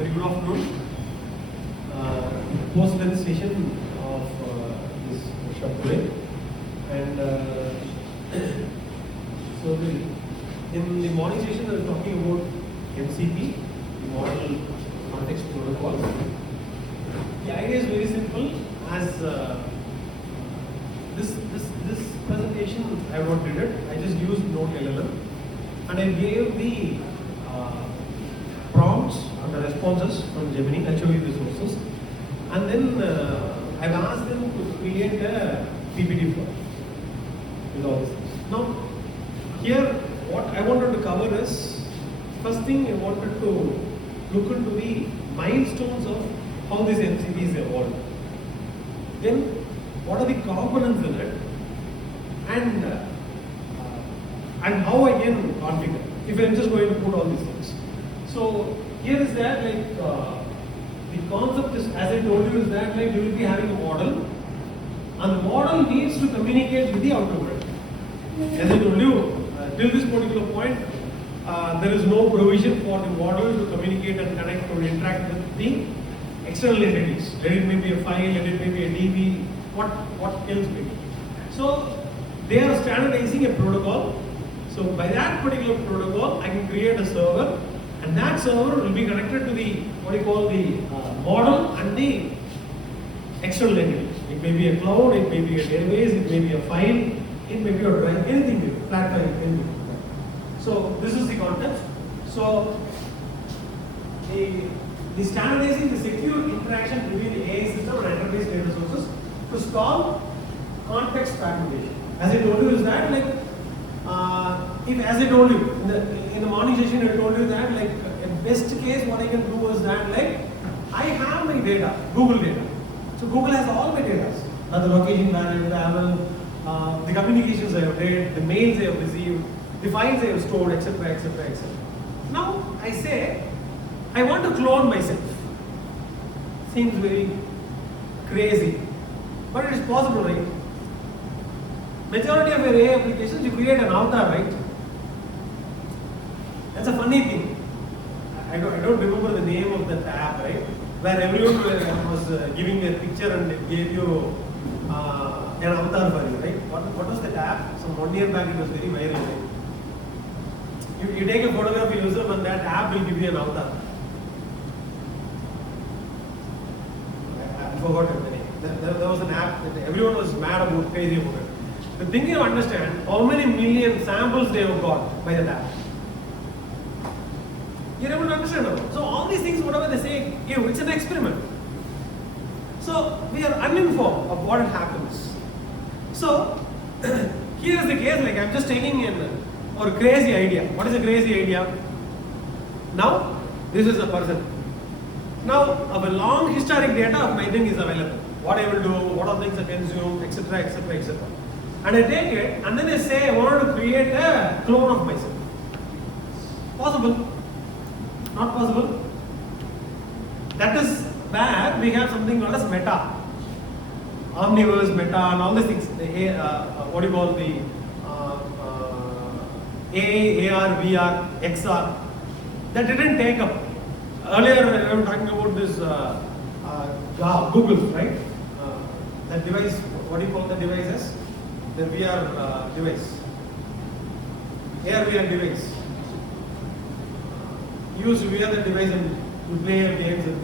very good afternoon. Post-lunch session of this workshop today. And so in the morning session, I was talking about MCP, the Model Context Protocol. The idea is very simple. As this presentation, I have not did it. I just used Node LLM, and I gave the prompts and the responses from Gemini. I'll show you the sources, and then I've asked them to create a PPT flow with all this. Now, here what I wanted to cover is, first thing I wanted to look into the milestones of how this MCP is evolved. Then, what are the components in it, and how I can configure. If I'm just going to put all these things. So here is that, like the concept is, as I told you, is that like you will be having a model, and the model needs to communicate with the outer world. As I told you, till this particular point, there is no provision for the model to communicate and connect or interact with the external entities. Let it may be a file, let it may be a DB, what else may be. So they are standardizing a protocol. So by that particular protocol, I can create a server, and that server will be connected to the what you call the model and the external entity. It may be a cloud, it may be a database, it may be a file, it may be a drive, anything, flat file, anything. So this is the context. So the standardizing the secure interaction between the AI system and enterprise data sources to stop context fragmentation. As I told you, is that like if, as I told you in the morning session, I told you that like in best case, what I can do is that like I have my data, Google data. So Google has all my data, the location value, the communications I have read, the mails I have received, the files I have stored, etc., etc., etc. Now I say I want to clone myself. Seems very crazy, but it is possible, right? Majority of your AI applications, you create an avatar, right? That's a funny thing. I don't remember the name of the tab, right? Where everyone was giving a picture and it gave you an avatar for you, right? What was the tab? Some 1 year back it was very viral, right? You take a photograph of yourself and that app will give you an avatar. I forgot the name. There was an app that everyone was mad about, crazy about it. The thing you understand, how many million samples they have got by the app. You're able to understand about. So all these things, whatever they say, it's an experiment. So we are uninformed of what happens. So here is the case, like I'm just taking in or crazy idea. What is a crazy idea? Now, this is a person. Now, of a long historic data of my thing is available. What I will do, what are things I consume, etc., etc., etc. And I take it, and then I say I want to create a clone of myself. Possible? Not possible? That is where we have something called as meta. Omniverse, meta, and all these things. What do you call the AA, AR, VR, XR. That didn't take up. Earlier, I was talking about this Google, right? That device, what do you call the devices? The VR device. AR VR device. You used to wear the device and you play games and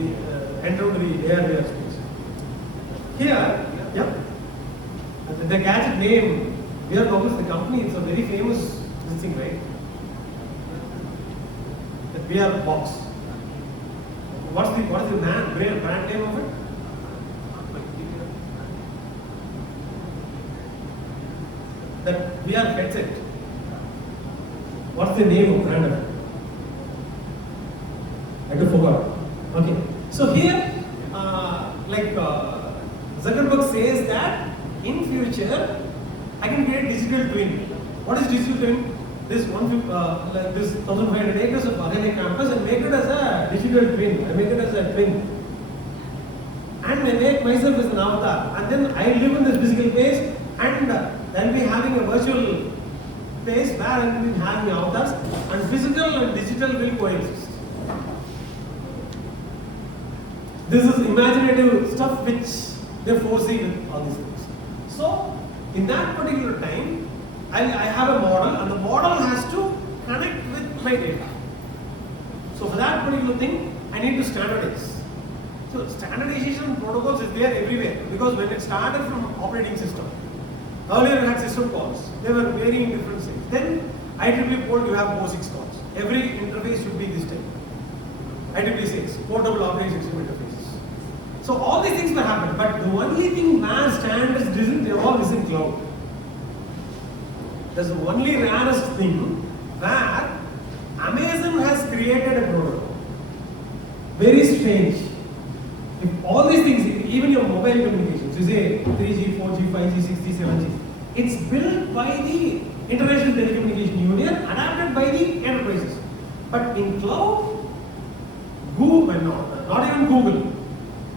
enter into the AR VR space. Here, yeah, the gadget name, VR Goggles, the company, it's a very famous thing, right? The VR box. What is the brand name of it? That VR headset. What's the name of brand of it? I just forgot. Okay. So here, Zuckerberg says that in future I can create digital twin. What is digital twin? This 1,500 acres of Arena campus and make it as a digital twin. I make it as a twin. And I make myself as an avatar. And then I live in this physical place and I'll be having a virtual place where I'll be having avatars and physical and digital will coexist. This is imaginative stuff which they foresee with all these things. So in that particular time, I have a model, and the model has to connect with my data. So for that particular thing, I need to standardize. So standardization protocols is there everywhere, because when it started from operating system, earlier we had system calls. They were varying different things. Then IEEE port, you have PO6 calls. Every interface should be this type. IEEE 6, portable operating system interfaces. So all these things will happen, but the only thing where standards doesn't evolve is in cloud. That's the only rarest thing where Amazon has created a protocol. Very strange. If all these things, even your mobile communications, you say 3G, 4G, 5G, 6G, 7G, it's built by the International Telecommunication Union, adapted by the enterprises. But in cloud, Google, not even Google,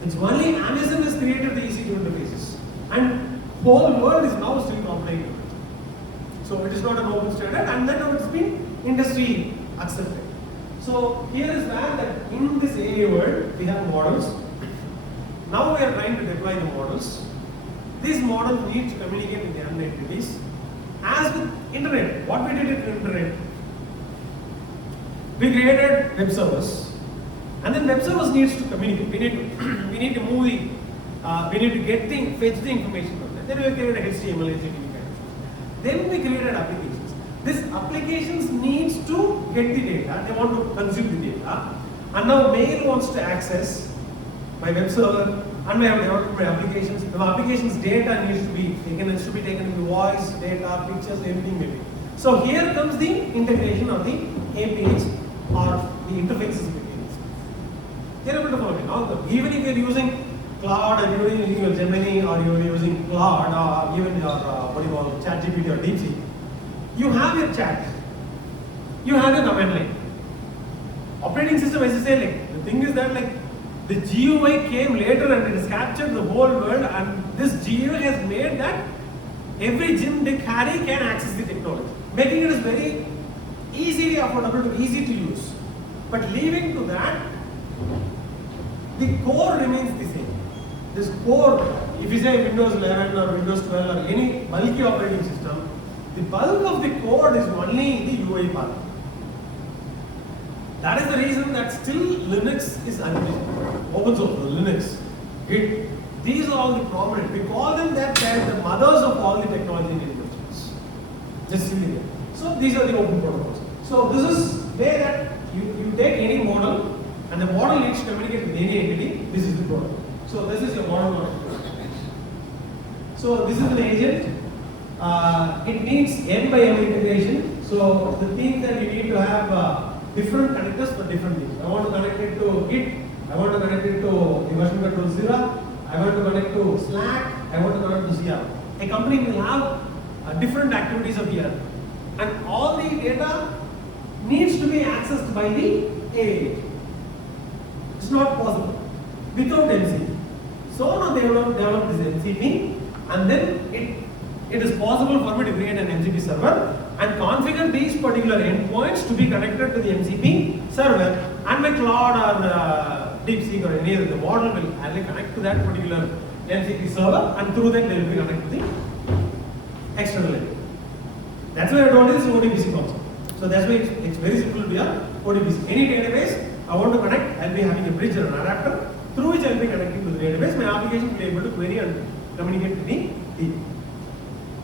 it's only Amazon has created the EC2 interfaces. And whole world is now still complying with it. So it is not an open standard, and then it's been industry accepted. So here is where that in this AI world we have models. Now we are trying to deploy the models. These models need to communicate with the other entities. As with internet, what we did with internet, we created web servers, and then web servers needs to communicate. We need to move the, we need to get the fetch the information from that. Then we created HTML, HTML. Then we created applications. These applications needs to get the data. They want to consume the data, and now mail wants to access my web server, and we have developed my applications. The applications data needs to be taken. It should be taken into voice, data, pictures, everything maybe. So here comes the integration of the APIs or the interfaces between it. You're able to follow it. Now, even if you're using Cloud, or you're using your Gemini, or you're using Cloud, or even your what do you call ChatGPT or DeepSeek, you have your chat. You have your command line. Operating system, as I say, like the thing is that like the GUI came later and it has captured the whole world, and this GUI has made that every Jim, Dick, Harry can access the technology, making it is very easily affordable, easy to use. But leaving to that, the core remains the same. This core, if you say Windows 11 or Windows 12 or any bulky operating system, the bulk of the code is only the UI part. That is the reason that still Linux is unreleased. Open source, Linux, Git, these are all the prominent. We call them that they are the mothers of all the technology in industries. Just simply that. So these are the open protocols. So this is where that you take any model, and the model needs to communicate with any entity. This is the protocol. So this is your model. So this is an agent. It needs M by M integration. So the thing that you need to have different connectors for different things. I want to connect it to Git. I want to connect it to the version control Zira. I want to connect to Slack. I want to connect to CR. A company will have different activities of here, and all the data needs to be accessed by the AI. It's not possible without MCP. So now they developed this MCP, and then it is possible for me to create an MCP server and configure these particular endpoints to be connected to the MCP server, and my Cloud or DeepSeek or any other the model will connect to that particular MCP server, and through that they will be connected to the external layer. That's why I told you this is ODBC concept. So that's why it's very simple to be a ODBC. Any database I want to connect, I'll be having a bridge or an adapter through which I'll be connecting to the database. My application will be able to query and communicate with the DB.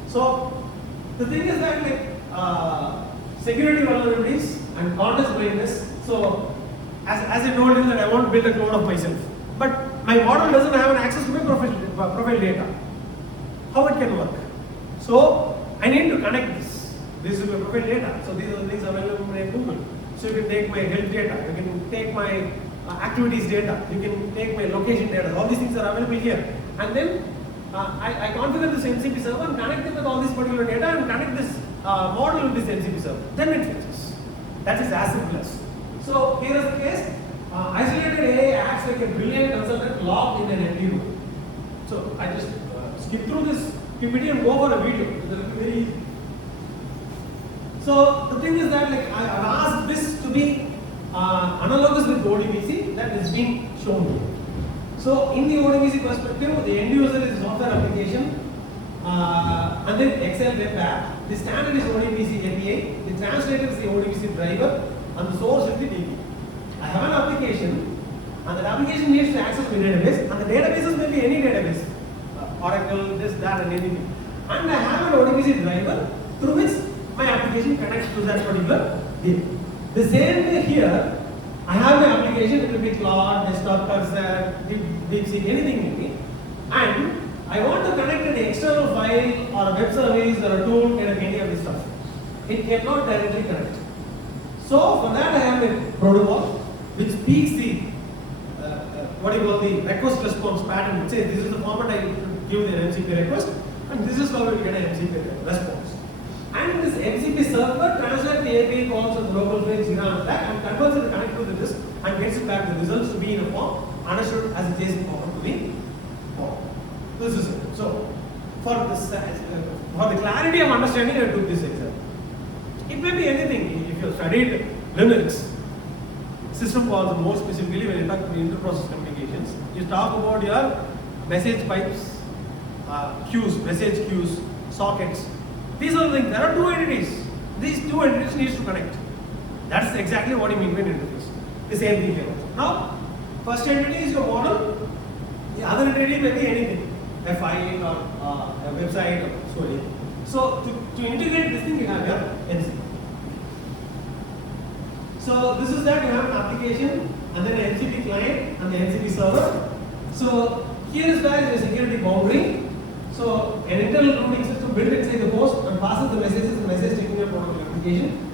So the thing is that like security vulnerabilities and context blindness. So as I told you that I want to build a clone of myself, but my model doesn't have an access to my profile data. How it can work? So I need to connect this. This is my profile data. So these are the things available in Google. So you can take my health data, you can take my activities data, you can take my location data. All these things are available here. And then I configure this MCP server and connect it with all this particular data and connect this model with this MCP server. Then it fetches. That is as simple as. So here is the case. Isolated AI acts like a brilliant consultant locked in an empty room. So I just skip through this PPT and go for a video. It will be very easy. So the thing is that like I have asked this to be analogous with ODBC that is being shown here. So in the ODBC perspective, the end user is software application, and then Excel web app. The standard is ODBC API, the translator is the ODBC driver, and the source is the DB. I have an application, and that application needs to access my database, and the databases may be any database, Oracle, this, that, and anything. And I have an ODBC driver through which my application connects to that particular DB. The same way here, I have my application, it will be Cloud, Desktop Cursor, DeepSeek, anything maybe, and I want to connect an external file or a web service or a tool, any of this stuff. It cannot directly connect. So for that I have a protocol which speaks the the request response pattern, which says this is the format I give the MCP request, and this is how we get an MCP response. And this MCP server translates the API calls of the local page and converts it connect to this and gets it back the results to be in a form understood as a JSON format to be form. This is it. So for the clarity of understanding, I took this example. It may be anything. If you studied Linux system calls, more specifically when you talk about inter-process communications, you talk about your message pipes, queues, message queues, sockets. These are the things. There are two entities. These two entities needs to connect. That's exactly what you mean by interface. The same thing here. Now, first entity is your model. The other entity may be anything, a file or a website or so on. So to integrate this thing, you have your MCP. So this is that you have an application and then an MCP client and the MCP server. So here is where the security boundary. So an internal routing system built inside the host and passes the messages and message taking a protocol application.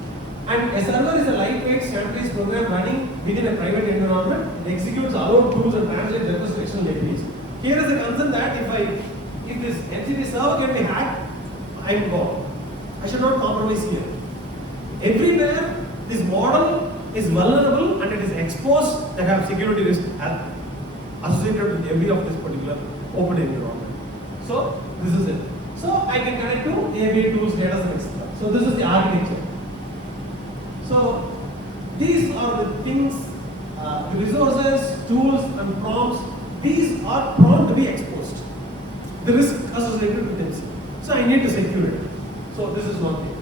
And a server is a lightweight standardized program running within a private environment. It executes allowed tools and translates requests to external APIs. Here is a concern that if this MCP server can be hacked, I am gone. I should not compromise here. Everywhere this model is vulnerable and it is exposed that have security risk associated with every of this particular open environment. So this is it. So I can connect to API tools, data, etc. So this is the architecture. So these are the things, the resources, tools, and prompts. These are prone to be exposed. The risk associated with this. So I need to secure it. So this is one thing.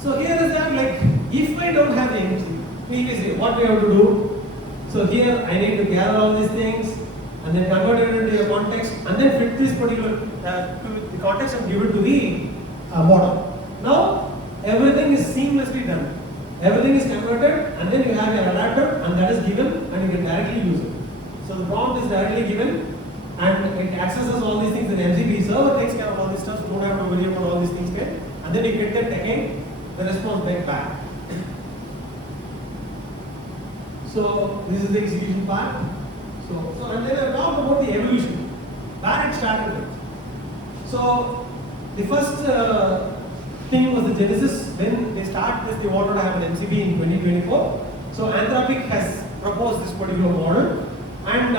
So here is that, like, if I don't have the MCP, previously what we have to do. So here I need to gather all these things and then convert it into a context and then fit this particular to the context and give it to the model. Now everything is seamlessly done. Everything is converted and then you have an adapter and that is given and you can directly use it. So the prompt is directly given and it accesses all these things in MCP server takes care of all these stuff, so you don't have to worry about all these things here. And then you get that again, the response back. So this is the execution part. So and then I talked about the evolution, where it started with. So the first thing was the genesis. When they start this, they wanted to have an MCP in 2024. So Anthropic has proposed this particular model, and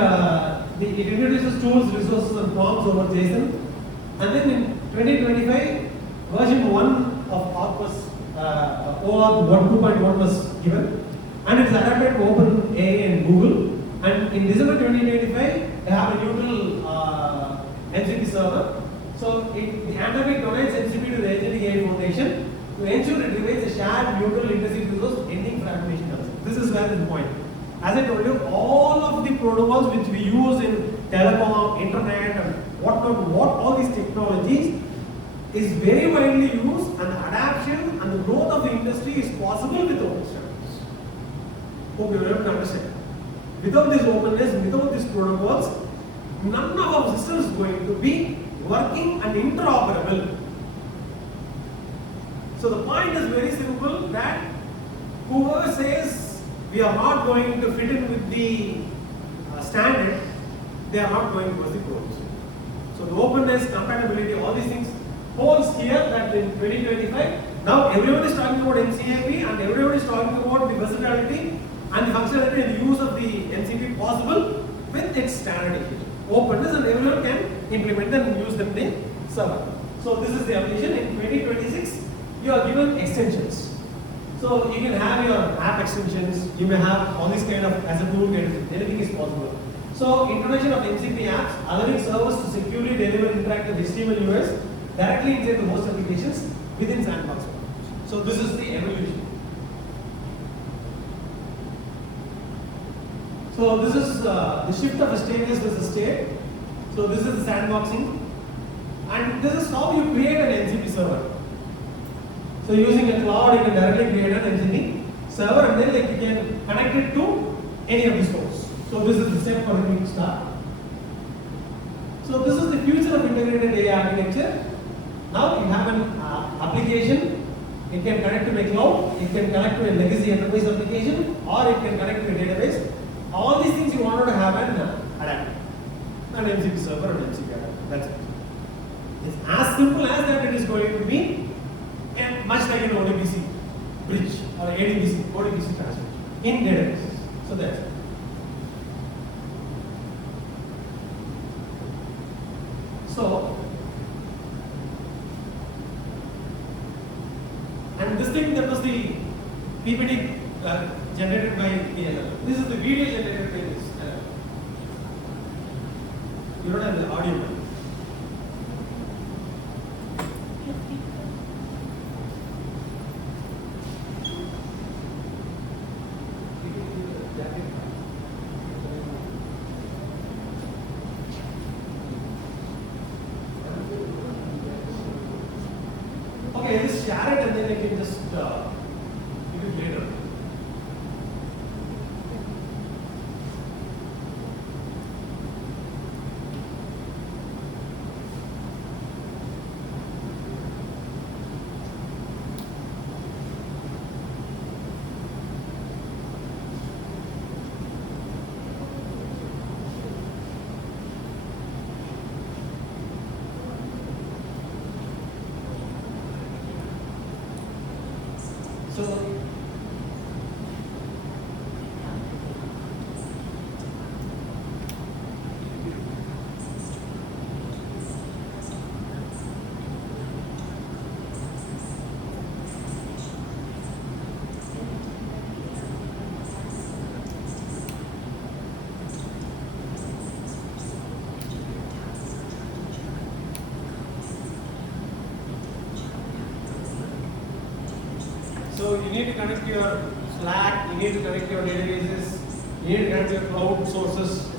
it introduces tools, resources, and prompts over JSON. And then in 2025, version 1 of Corpus OAuth 2.1 was given, and it's adapted to OpenAI and Google. And in December 2025, they have a neutral MCP server. So the Anthropic donates MCP to the Agentic AI Foundation to ensure it remains a shared neutral intrinsic resource ending fragmentation concept. This is where the point. As I told you, all of the protocols which we use in telecom, internet, and whatnot, all these technologies is very widely used, and adaptation and the growth of the industry is possible with open standards. Hope you are able to understand. Without this openness, without these protocols, none of our systems is going to be working and interoperable. So the point is very simple, that whoever says we are not going to fit in with the standard, they are not going towards the growth. So the openness, compatibility, all these things holds here that in 2025, now everyone is talking about MCP and everyone is talking about the versatility and the functionality and the use of the MCP possible with its standardization. Openness, and everyone can implement them and use them in the server. So this is the application. In 2026, you are given extensions. So you can have your app extensions, you may have all these kind of as a toolkit, anything is possible. So introduction of MCP apps allowing servers to securely deliver interactive HTML UIs directly inside the host applications within sandbox. So this is the evolution. So this is the shift of a stateless versus state. So this is the sandboxing, and this is how you create an MCP server. So using a cloud, you can directly create an MCP server, and then you can connect it to any of these hosts. So this is the step for you to start. So this is the future of integrated AI architecture. Now you have an application. It can connect to a cloud. It can connect to a legacy enterprise application, or it can connect to a database. All these things you wanted to have an adapter, an MCP server, and MCP adapter. That's it. It's as simple as that. It is going to be, and much like an ODBC bridge or ODBC transfer in databases. So that's it. So, and this thing that was the PPT generated by DLL. This is the video generated by this. You don't have the audio. Okay, just share it and then I can just give it later. So you need to connect your Slack, you need to connect your databases, you need to connect your cloud sources,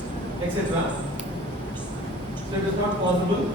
etc. So it is not possible.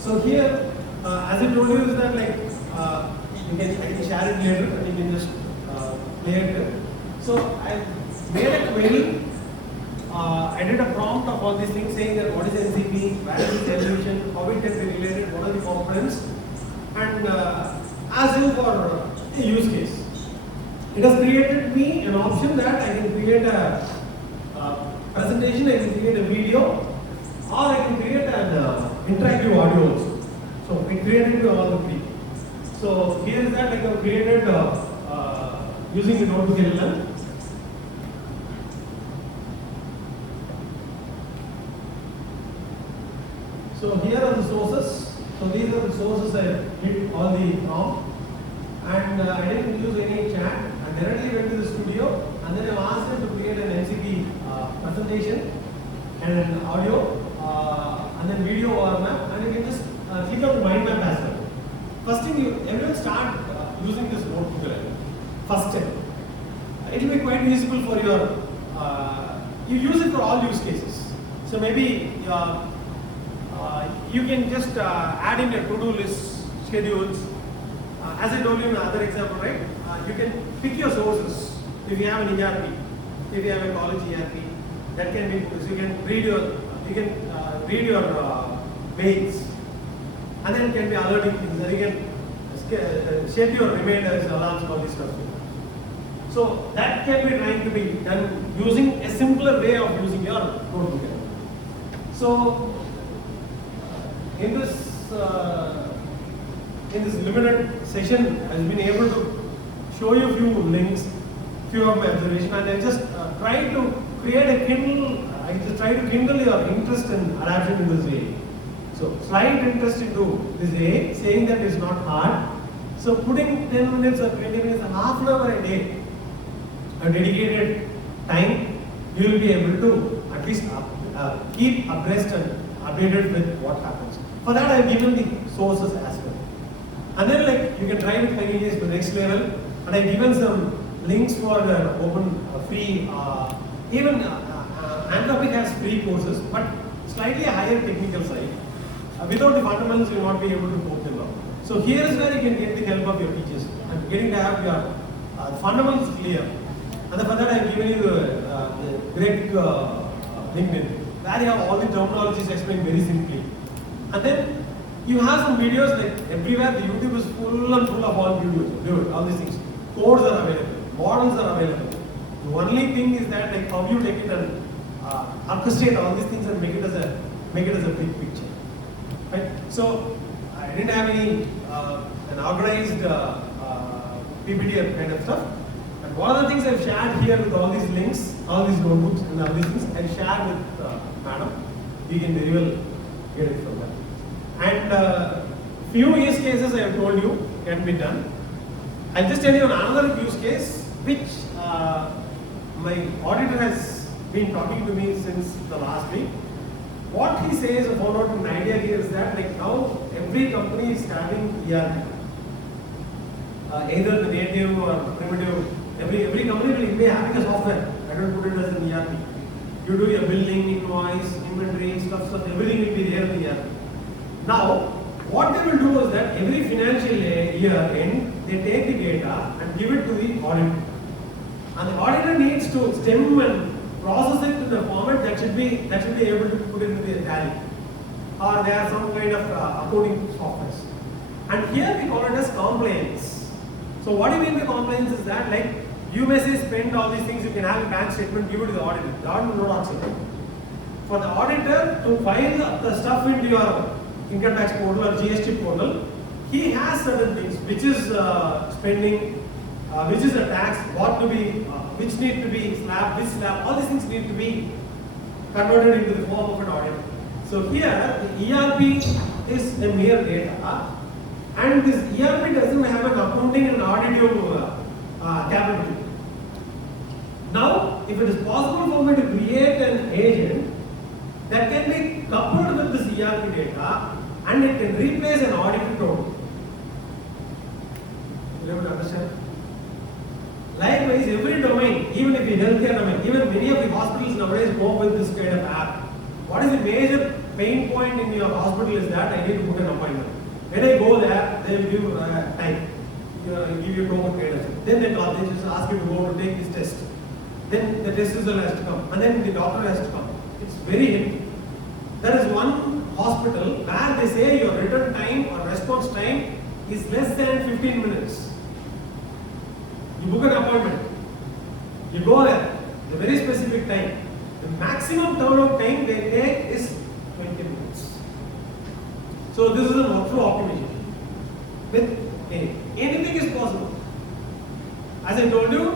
So here, as I told you, is that like I can share it later, and you can just play it. So I made a query. I did a prompt of all these things, saying that what is NCP, where is the evolution, how it can be related, what are the components, and as in for a use case, it has created me an option that I can create a presentation, I can create a video, or I can create an interactive audio also. So it created all the three. So here is that I have created using the notebook LLM. So here are the sources. So these are the sources I did all the prompt, and I didn't use any chat. I directly went to the studio, and then I asked them to create an MCP presentation and an audio, and then video map, and you can just click on the mind map as well. First thing, everyone start using this notebook. First step. It will be quite useful for your. You use it for all use cases. So maybe you can just add in a to-do list, schedules. As I told you in another example, right? You can pick your sources. If you have an ERP, if you have a college ERP, that can be. So you can read your mails, and then it can be alerting things. And you can set your reminders, alarms, all this stuff. So that can be trying to be done using a simpler way of using your notebook. So in this limited session, I've been able to show you a few links, few of my observations, and I just try to create a kindle. I just try to kindle your interest in adaptation in this way. So slight interest into this way, saying that it's not hard. So putting 10 minutes or 20 minutes, half an hour a day, a dedicated time, you will be able to at least keep abreast and updated with what happens. For that, I have given the sources as well. And then, like, you can try with packages to the next level. And I have given some links for the open, free, even Anthropic has free courses, but slightly higher technical side. Without the fundamentals, you will not be able to cope them up. So here is where you can get the help of your teachers and getting to have your fundamentals clear. And for that, I have given you the Greg LinkedIn, where you have all the terminologies explained very simply. And then you have some videos like everywhere. The YouTube is full and full of all videos, all these things. Codes are available, models are available. The only thing is that like how you take it and orchestrate all these things and make it as a big picture. Right? So I didn't have any an organized PPT kind of stuff. And one of the things I've shared here with all these links, all these notebooks and all these things, I've shared with Madam. We can very well get it from that. And few use cases I have told you can be done. I'll just tell you another use case which my auditor has been talking to me since the last week. What he says about an idea here is that like now every company is starting ERP. Either the native or primitive, every company will be having a software. I don't put it as an ERP. You do your billing, invoice, inventory, stuff, everything will be there in the ERP. Now, what they will do is that every financial year end, they take the data and give it to the auditor. And the auditor needs to stem and process it in a format that should be able to put it into the tally. Or there are some kind of accounting softwares. And here we call it as compliance. So what do you mean by compliance is that like you may say spend all these things, you can have a bank statement, give it to the auditor. The auditor will not accept it. For the auditor to file the stuff into your income tax portal or GST portal, he has certain things, which is spending, which is a tax, what to be, which need to be slab, which slab, all these things need to be converted into the form of an audit. So here, the ERP is a mere data, and this ERP doesn't have an accounting and auditive capability. Now, if it is possible for me to create an agent that can be coupled with this ERP data, and it can replace an audited node. You able to understand? Likewise, every domain, even if the healthcare domain, even many of the hospitals nowadays go with this kind of app. What is the major pain point in your hospital is that I need to book an appointment. When I go there, they will give time. Give you token kind of thing. Then they just ask you to go to take this test. Then the test result has to come. And then the doctor has to come. It's very heavy. There is one hospital where they say your return time or response time is less than 15 minutes. You book an appointment. You go there. The very specific time. The maximum turnout time they take is 20 minutes. So this is a workflow optimization. With anything is possible. As I told you,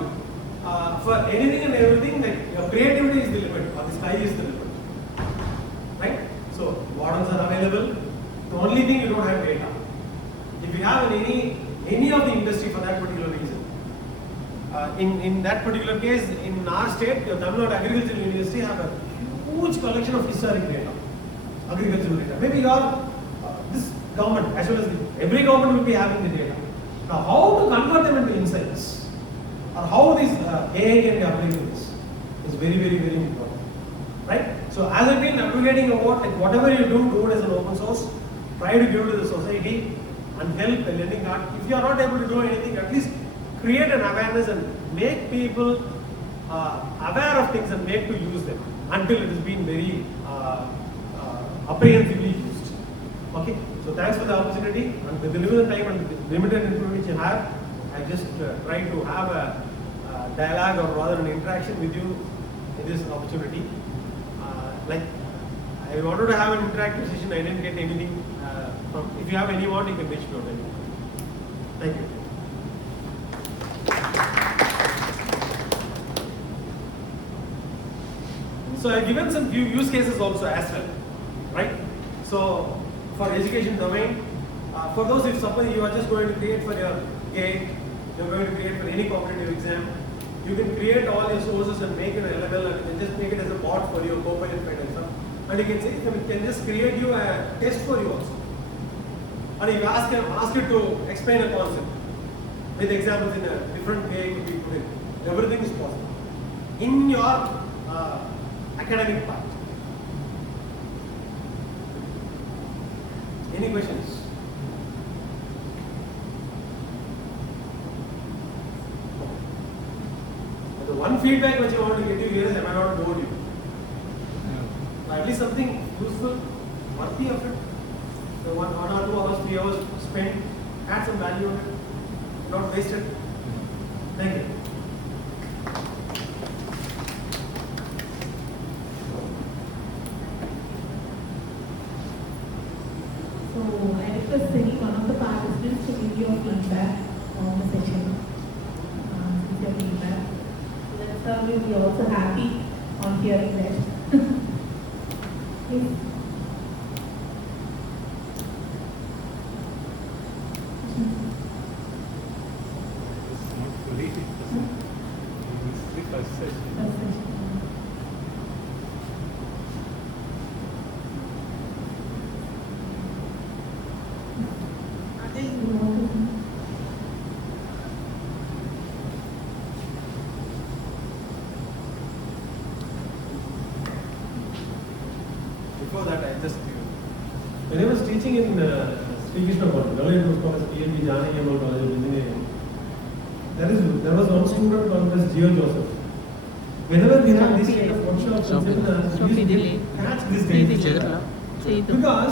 for anything and everything, like your creativity is the limit, or the sky is the limit. Right? So models are available. The only thing you don't have data. If you have in any of the industry for that particular reason, in that particular case, in our state, the Tamil Nadu Agricultural University have a huge collection of historic data, agricultural data. Maybe this government, as well as every government will be having the data. Now, how to convert them into insights, or how this AI can be applied to this, is very, very, very important. Right? So, as I've been advocating about, like, whatever you do it as an open source. Try to give to the society and help the lending art. If you are not able to do anything, at least create an awareness and make people aware of things and make to use them until it has been very apprehensively used. Okay, so thanks for the opportunity, and with the limited time and limited information which you have, I just try to have a dialogue or rather an interaction with you in this opportunity. Like I wanted to have an interactive session, I didn't get anything from. If you have any more, you can reach me out. Thank you. So I've given some few use cases also as well, right? So for education domain, for those, if suppose you are just going to create for your GATE, you're going to create for any competitive exam, you can create all your sources and make it available, and you can just make it as a bot for your Copilot and stuff. And you can say, it can just create you a test for you also. And you ask it to explain a concept with examples in a different way it could be put in. Everything is possible in your academic part. Any questions? The one feedback which I want to get you here is, am I not bored you? At least something useful, worthy of it. So 1 or 2 hours, 3 hours spent, add some value on it, not wasted. Thank you. So I request one of the participants to give your feedback on the session. Give your feedback. So that sir will be also happy on hearing that. Please. Before that, I just when I was teaching in Sri Krishna College, it was called as PNB Janaki College of Engineering. There was one student called as Gio Joseph. Whenever we have these kind of workshops and seminars, we catch this guy because